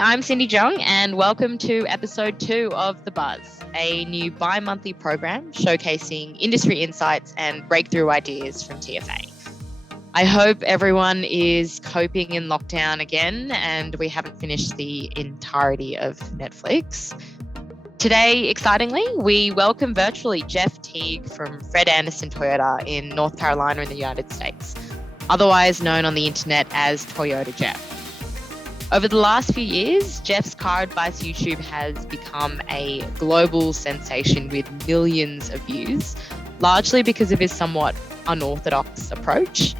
I'm Cindy Jung, and welcome to episode 2 of The Buzz, a new bi-monthly program showcasing industry insights and breakthrough ideas from TFA. I hope everyone is coping in lockdown again, and we haven't finished the entirety of Netflix. Today, excitingly, we welcome virtually Jeff Teague from Fred Anderson Toyota in North Carolina in the United States, otherwise known on the internet as ToyotaJeff. Over the last few years, Jeff's car advice YouTube has become a global sensation with millions of views, largely because of his somewhat unorthodox approach.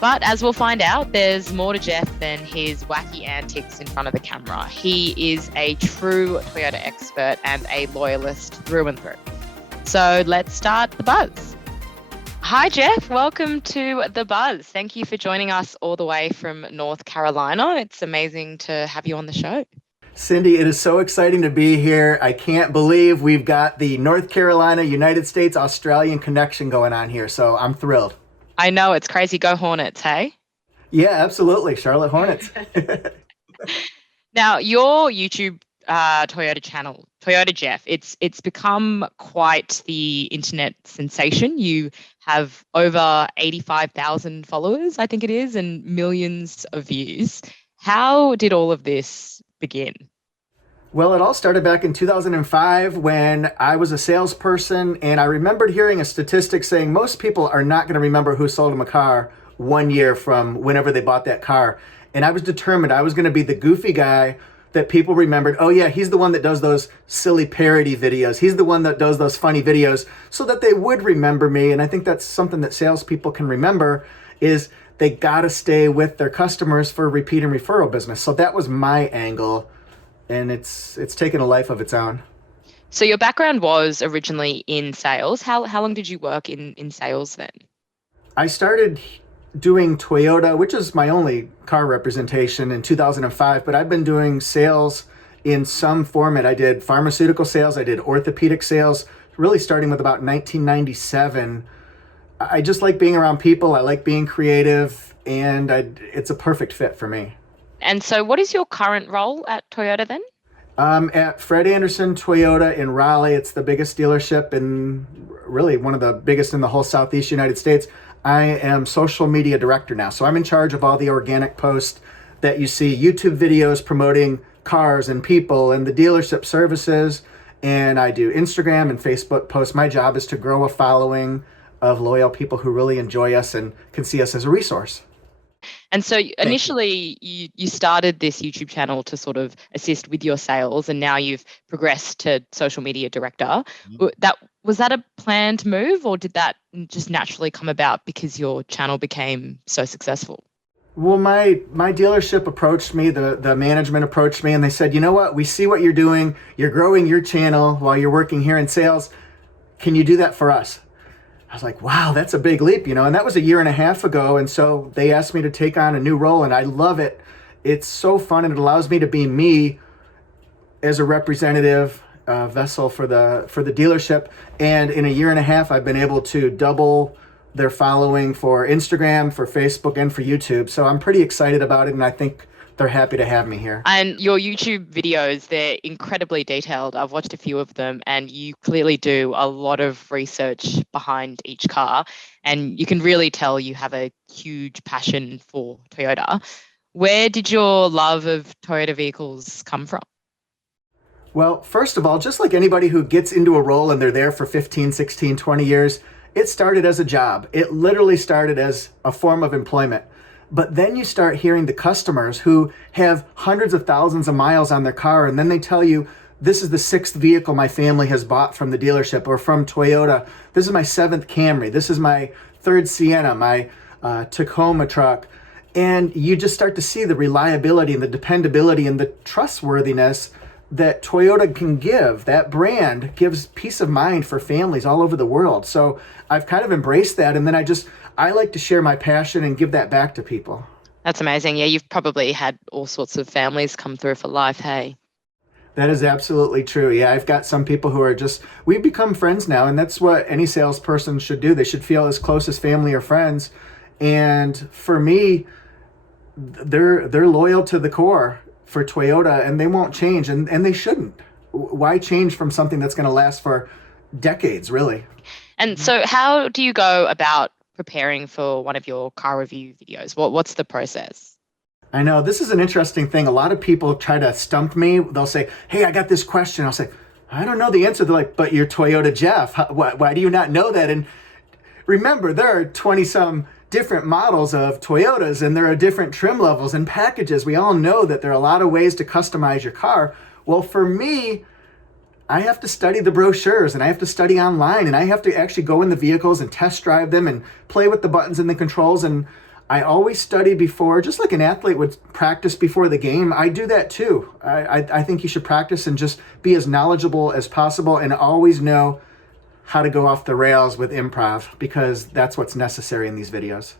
But as we'll find out, there's more to Jeff than his wacky antics in front of the camera. He is a true Toyota expert and a loyalist through and through. So let's start the buzz. Hi, Jeff. Welcome to The Buzz. Thank you for joining us all the way from North Carolina. It's amazing to have you on the show. Cindy, it is so exciting to be here. I can't believe we've got the North Carolina, United States, Australian connection going on here. So I'm thrilled. I know, it's crazy. Go Hornets, hey? Yeah, absolutely. Charlotte Hornets. Now, your YouTube Toyota channel, ToyotaJeff, it's become quite the internet sensation. You have over 85,000 followers, I think it is, and millions of views. How did all of this begin? Well, it all started back in 2005 when I was a salesperson, and I remembered hearing a statistic saying most people are not going to remember who sold them a car 1 year from whenever they bought that car. And I was determined I was going to be the goofy guy that people remembered. Oh yeah, he's the one that does those silly parody videos. He's the one that does those funny videos, so that they would remember me. And I think that's something that salespeople can remember, is they gotta stay with their customers for repeat and referral business. So that was my angle, and it's taken a life of its own. So your background was originally in sales. How long did you work in sales then? I started doing Toyota, which is my only car representation, in 2005, but I've been doing sales in some format. I did pharmaceutical sales, I did orthopedic sales, really starting with about 1997. I just like being around people, I like being creative, and it's a perfect fit for me. And so what is your current role at Toyota then? At Fred Anderson Toyota in Raleigh. It's the biggest dealership, and really one of the biggest in the whole Southeast United States. I am social media director now. So I'm in charge of all the organic posts that you see, YouTube videos promoting cars and people and the dealership services. And I do Instagram and Facebook posts. My job is to grow a following of loyal people who really enjoy us and can see us as a resource. And so initially you started this YouTube channel to sort of assist with your sales, and now you've progressed to social media director. Was that a planned move, or did that just naturally come about because your channel became so successful? Well, my dealership approached me, the management approached me, and they said, you know what, we see what you're doing. You're growing your channel while you're working here in sales. Can you do that for us? I was like, wow, that's a big leap, and that was 1.5 years ago. And so they asked me to take on a new role, and I love it. It's so fun, and it allows me to be me as a representative vessel for the dealership. And in 1.5 years, I've been able to double their following for Instagram, for Facebook, and for YouTube. So I'm pretty excited about it, and I think they're happy to have me here. And your YouTube videos, they're incredibly detailed. I've watched a few of them, and you clearly do a lot of research behind each car, and you can really tell you have a huge passion for Toyota. Where did your love of Toyota vehicles come from? Well, first of all, just like anybody who gets into a role and they're there for 15, 16, 20 years, it started as a job. It literally started as a form of employment. But then you start hearing the customers who have hundreds of thousands of miles on their car, and then they tell you, this is the 6th vehicle my family has bought from the dealership or from Toyota. This is my 7th Camry. This is my 3rd Sienna, my Tacoma truck. And you just start to see the reliability and the dependability and the trustworthiness that Toyota can give. That brand gives peace of mind for families all over the world. So I've kind of embraced that, and then I like to share my passion and give that back to people. That's amazing. Yeah, you've probably had all sorts of families come through for life, hey? That is absolutely true. Yeah, I've got some people who are we've become friends now, and that's what any salesperson should do. They should feel as close as family or friends. And for me, they're loyal to the core. for Toyota, and they won't change, and they shouldn't. Why change from something that's going to last for decades, really? And so how do you go about preparing for one of your car review videos? What's the process? I know, this is an interesting thing. A lot of people try to stump me. They'll say, hey, I got this question. I'll say, I don't know the answer. They're like, but you're ToyotaJeff. Why do you not know that? And remember, there are 20-some different models of Toyotas, and there are different trim levels and packages. We all know that there are a lot of ways to customize your car. Well, for me, I have to study the brochures, and I have to study online, and I have to actually go in the vehicles and test drive them and play with the buttons and the controls. And I always study before, just like an athlete would practice before the game. I do that too. I think you should practice and just be as knowledgeable as possible, and always know how to go off the rails with improv, because that's what's necessary in these videos.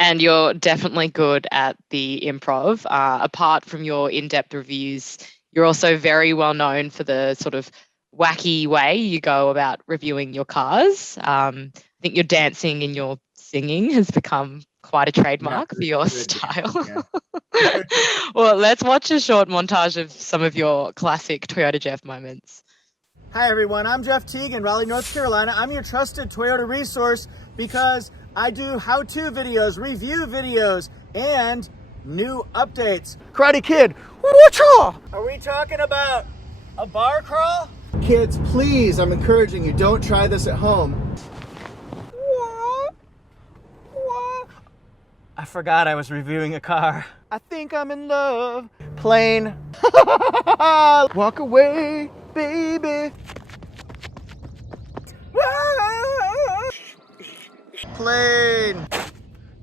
And you're definitely good at the improv. Apart from your in-depth reviews, you're also very well known for the sort of wacky way you go about reviewing your cars. I think your dancing and your singing has become quite a trademark for your style. Yeah. Well, let's watch a short montage of some of your classic ToyotaJeff moments. Hi everyone, I'm Jeff Teague in Raleigh, North Carolina. I'm your trusted Toyota resource because I do how-to videos, review videos, and new updates. Karate Kid, whatcha? Are we talking about a bar crawl? Kids, please, I'm encouraging you, don't try this at home. What? I forgot I was reviewing a car. I think I'm in love. Plane. Walk away, baby. Plane.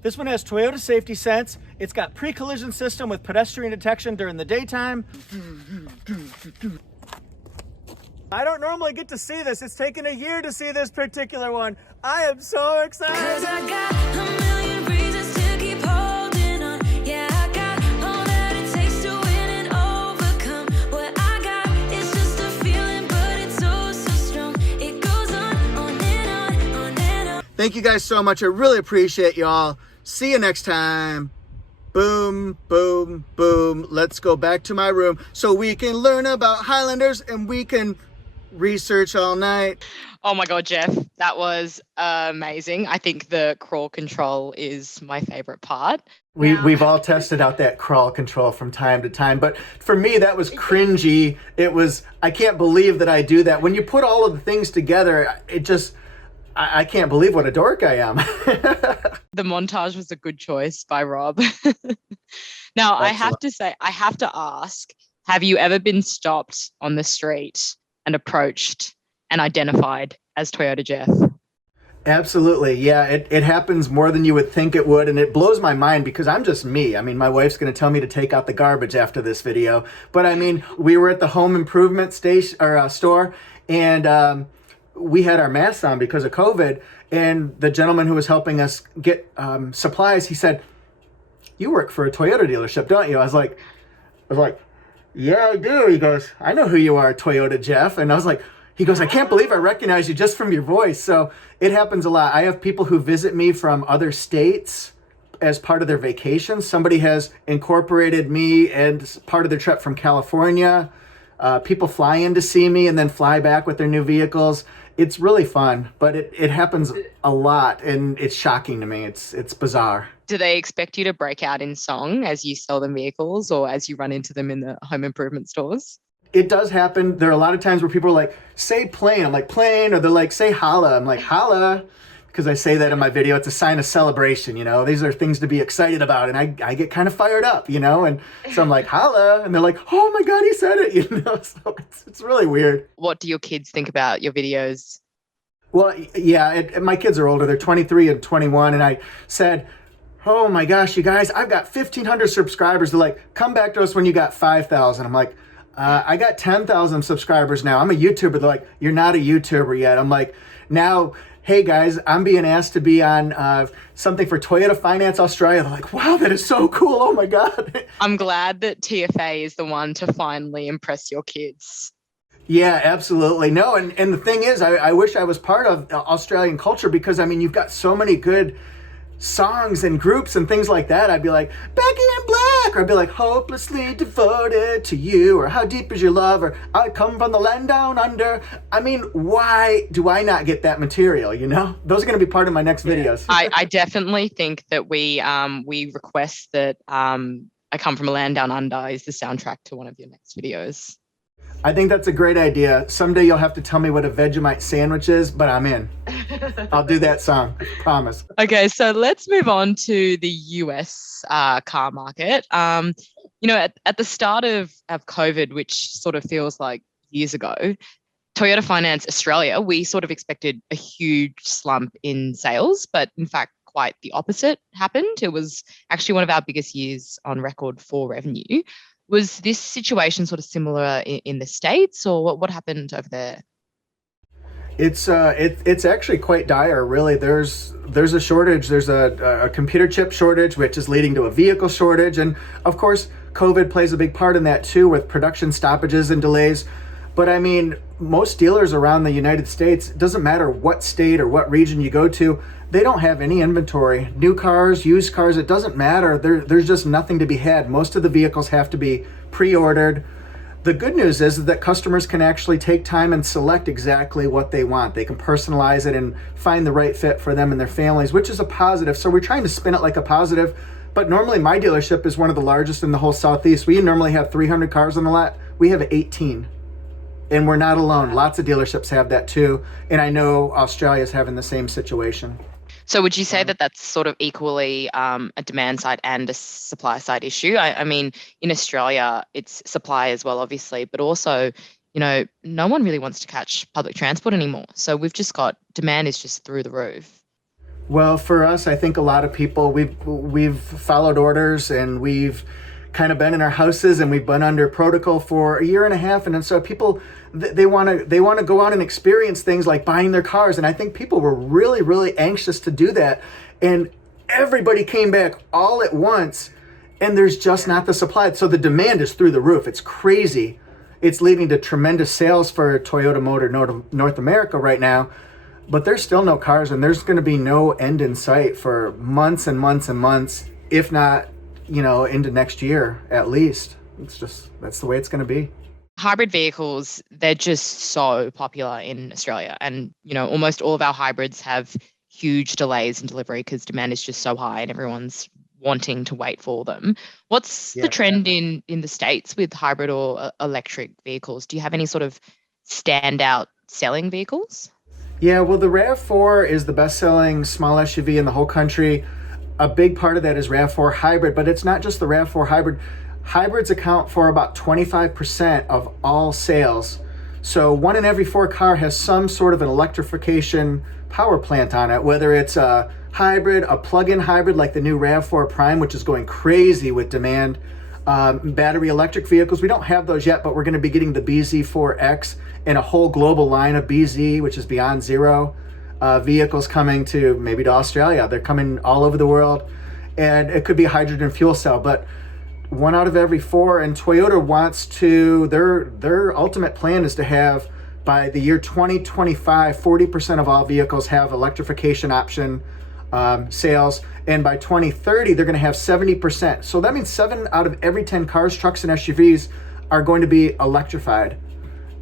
This one has Toyota Safety Sense. It's got pre-collision system with pedestrian detection during the daytime. I don't normally get to see this. It's taken a year to see this particular one. I am so excited. 'Cause I got a million reasons to keep holding on. Yeah, I got all that it takes to win and overcome. What I got is just a feeling, but it's so strong. It goes on and on. Thank you guys so much. I really appreciate y'all. See you next time. Boom, boom, boom. Let's go back to my room so we can learn about Highlanders and we can research all night. Oh my God, Jeff, that was amazing. I think the crawl control is my favorite part. We've all tested out that crawl control from time to time, but for me, that was cringy. It was, I can't believe that I do that. When you put all of the things together, it just, I can't believe what a dork I am. The montage was a good choice by Rob. Now, I have to say, I have to ask, have you ever been stopped on the street and approached and identified as ToyotaJeff? Absolutely. Yeah, it happens more than you would think it would. And it blows my mind because I'm just me. I mean, my wife's going to tell me to take out the garbage after this video. But I mean, we were at the home improvement station or store, and we had our masks on because of COVID. And the gentleman who was helping us get supplies, he said, "You work for a Toyota dealership, don't you?" I was like, "Yeah, I do." He goes, "I know who you are, ToyotaJeff." And I was like, he goes, "I can't believe I recognize you just from your voice." So it happens a lot. I have people who visit me from other states as part of their vacation. Somebody has incorporated me as part of their trip from California. People fly in to see me and then fly back with their new vehicles. It's really fun, but it happens a lot, and it's shocking to me. It's bizarre. Do they expect you to break out in song as you sell them vehicles or as you run into them in the home improvement stores? It does happen. There are a lot of times where people are like, "Say plane." I'm like, "Plane." Or they're like, "Say holla." I'm like, "Holla." Because I say that in my video. It's a sign of celebration, you know. These are things to be excited about. And I get kind of fired up, you know. And so I'm like, "Holla." And they're like, "Oh my God, he said it." You know, so it's really weird. What do your kids think about your videos? Well, yeah, my kids are older. They're 23 and 21. And I said, "Oh my gosh, you guys, I've got 1,500 subscribers." They're like, "Come back to us when you got 5,000. I'm like, I got 10,000 subscribers now. I'm a YouTuber. They're like, "You're not a YouTuber yet." I'm like, "Now, hey guys, I'm being asked to be on something for Toyota Finance Australia." They're like, "Wow, that is so cool. Oh my God." I'm glad that TFA is the one to finally impress your kids. Yeah, absolutely. No, and the thing is, I wish I was part of Australian culture because, I mean, you've got so many good songs and groups and things like that, I'd be like, Becky in Black, or I'd be like, hopelessly devoted to you, or how deep is your love, or I come from the land down under. I mean, why do I not get that material, you know? Those are going to be part of my next videos. I definitely think that we request that I Come From a Land Down Under is the soundtrack to one of your next videos. I think that's a great idea. Someday you'll have to tell me what a Vegemite sandwich is, but I'm in. I'll do that song, promise. Okay, so let's move on to the US car market. At the start of COVID, which sort of feels like years ago, Toyota Finance Australia, we sort of expected a huge slump in sales, but in fact, quite the opposite happened. It was actually one of our biggest years on record for revenue. Was this situation sort of similar in the States, or what happened over there? It's actually quite dire, really. There's a shortage. There's a computer chip shortage, which is leading to a vehicle shortage. And of course, COVID plays a big part in that too, with production stoppages and delays. But I mean, most dealers around the United States, it doesn't matter what state or what region you go to, they don't have any inventory. New cars, used cars, it doesn't matter. There's just nothing to be had. Most of the vehicles have to be pre-ordered. The good news is that customers can actually take time and select exactly what they want. They can personalize it and find the right fit for them and their families, which is a positive. So we're trying to spin it like a positive. But normally my dealership is one of the largest in the whole Southeast. We normally have 300 cars on the lot. We have 18. And we're not alone. Lots of dealerships have that too. And I know Australia is having the same situation. So would you say that that's sort of equally a demand side and a supply side issue? I mean, in Australia, it's supply as well, obviously, but also, no one really wants to catch public transport anymore. So we've just got demand is just through the roof. Well, for us, I think a lot of people, we've followed orders and we've kind of been in our houses and we've been under protocol for a year and a half. And so people, they want to go out and experience things like buying their cars. And I think people were really, really anxious to do that. And everybody came back all at once and there's just not the supply. So the demand is through the roof. It's crazy. It's leading to tremendous sales for Toyota Motor North America right now. But there's still no cars and there's going to be no end in sight for months and months and months, if not, into next year at least. That's the way it's going to be. Hybrid vehicles, they're just so popular in Australia. And, almost all of our hybrids have huge delays in delivery because demand is just so high and everyone's wanting to wait for them. What's the trend in the States with hybrid or electric vehicles? Do you have any sort of standout selling vehicles? Yeah, well, the RAV4 is the best-selling small SUV in the whole country. A big part of that is RAV4 hybrid, but it's not just the RAV4 hybrid. Hybrids account for about 25% of all sales. So 1 in every 4 car has some sort of an electrification power plant on it, whether it's a hybrid, a plug-in hybrid like the new RAV4 Prime, which is going crazy with demand. Battery electric vehicles, we don't have those yet, but we're going to be getting the BZ4X and a whole global line of BZ, which is Beyond Zero. Vehicles coming to Australia. They're coming all over the world, and it could be a hydrogen fuel cell, but 1 out of every 4, and Toyota wants to, their ultimate plan is to have, by the year 2025, 40% of all vehicles have electrification option sales, and by 2030 they're going to have 70%. So that means 7 out of every 10 cars, trucks, and SUVs are going to be electrified,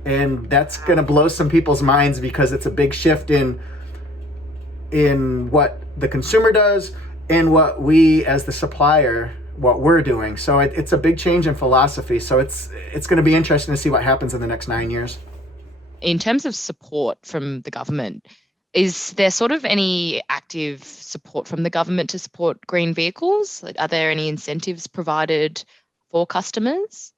and that's going to blow some people's minds because it's a big shift in what the consumer does and what we as the supplier, what we're doing. So it's a big change in philosophy. So it's going to be interesting to see what happens in the next 9 years. In terms of support from the government, is there sort of any active support from the government to support green vehicles? Like, are there any incentives provided for customers?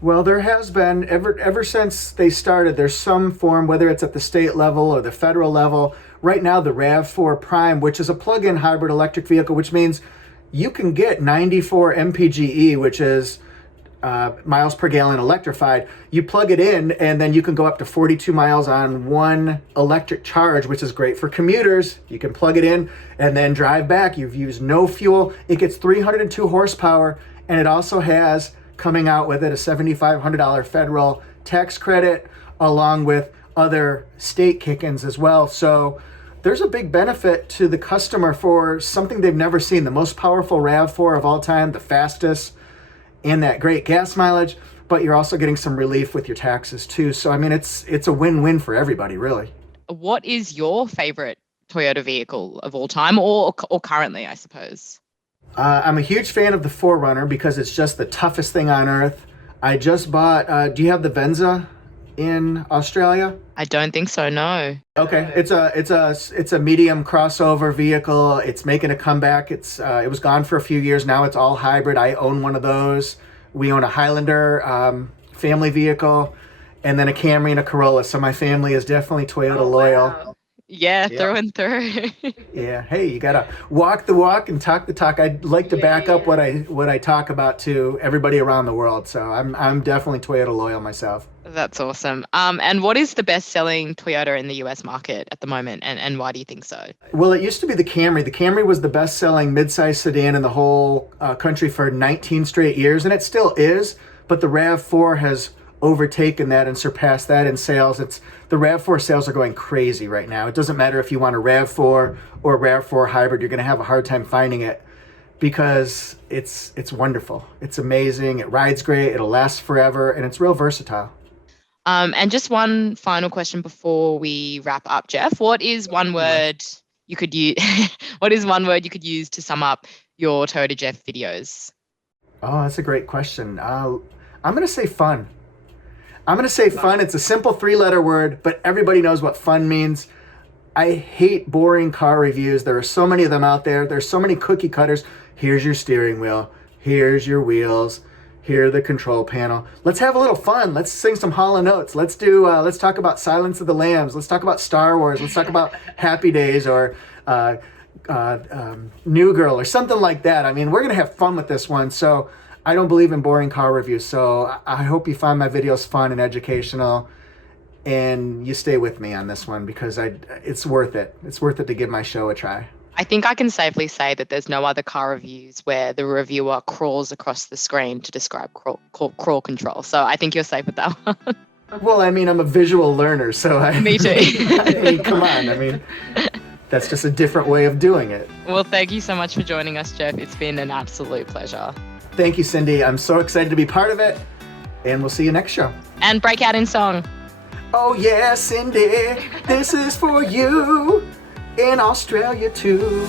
Well, there has been ever since they started. There's some form, whether it's at the state level or the federal level. Right now, the RAV4 Prime, which is a plug-in hybrid electric vehicle, which means you can get 94 mpge, which is miles per gallon electrified. You plug it in, and then you can go up to 42 miles on one electric charge, which is great for commuters. You can plug it in and then drive back. You've used no fuel. It gets 302 horsepower, and it also has, coming out with it, a $7,500 federal tax credit, along with other state kick-ins as well. So there's a big benefit to the customer for something they've never seen. The most powerful RAV4 of all time, the fastest, and that great gas mileage, but you're also getting some relief with your taxes too. So, I mean, it's a win-win for everybody, really. What is your favorite Toyota vehicle of all time, or currently, I suppose? I'm a huge fan of the 4Runner because it's just the toughest thing on earth. I just bought, do you have the Venza in Australia? I don't think so, no. Okay, it's a medium crossover vehicle. It's making a comeback. It was gone for a few years. Now it's all hybrid. I own one of those. We own a Highlander family vehicle, and then a Camry and a Corolla. So my family is definitely Toyota loyal. Wow. Yeah, through and through. Yeah, hey, you gotta walk the walk and talk the talk. I'd like to back up what I talk about to everybody around the world. So I'm definitely Toyota loyal myself. That's awesome. And what is the best-selling Toyota in the US market at the moment, and why do you think so? Well, it used to be the Camry. The Camry was the best-selling midsize sedan in the whole country for 19 straight years, and it still is. But the RAV4 has overtaken that and surpassed that in sales. The RAV4 sales are going crazy right now. It doesn't matter if you want a RAV4 or a RAV4 hybrid, you're going to have a hard time finding it because it's wonderful. It's amazing. It rides great. It'll last forever, and it's real versatile. And just one final question before we wrap up, Jeff. What is one word you could use? What is one word you could use to sum up your ToyotaJeff videos? Oh, that's a great question. I'm going to say fun. I'm going to say fun. It's a simple 3-letter word, but everybody knows what fun means. I hate boring car reviews. There are so many of them out there. There's so many cookie cutters. Here's your steering wheel. Here's your wheels. Here's the control panel. Let's have a little fun. Let's sing some Hall & Oates. Let's talk about Silence of the Lambs. Let's talk about Star Wars. Let's talk about Happy Days or New Girl or something like that. I mean, we're going to have fun with this one. So I don't believe in boring car reviews, so I hope you find my videos fun and educational, and you stay with me on this one because it's worth it. It's worth it to give my show a try. I think I can safely say that there's no other car reviews where the reviewer crawls across the screen to describe crawl control. So I think you're safe with that one. Well, I mean, I'm a visual learner, so Me too. I mean, come on. I mean, that's just a different way of doing it. Well, thank you so much for joining us, Jeff. It's been an absolute pleasure. Thank you, Cindy. I'm so excited to be part of it, and we'll see you next show. And break out in song. Oh yeah, Cindy, this is for you in Australia too.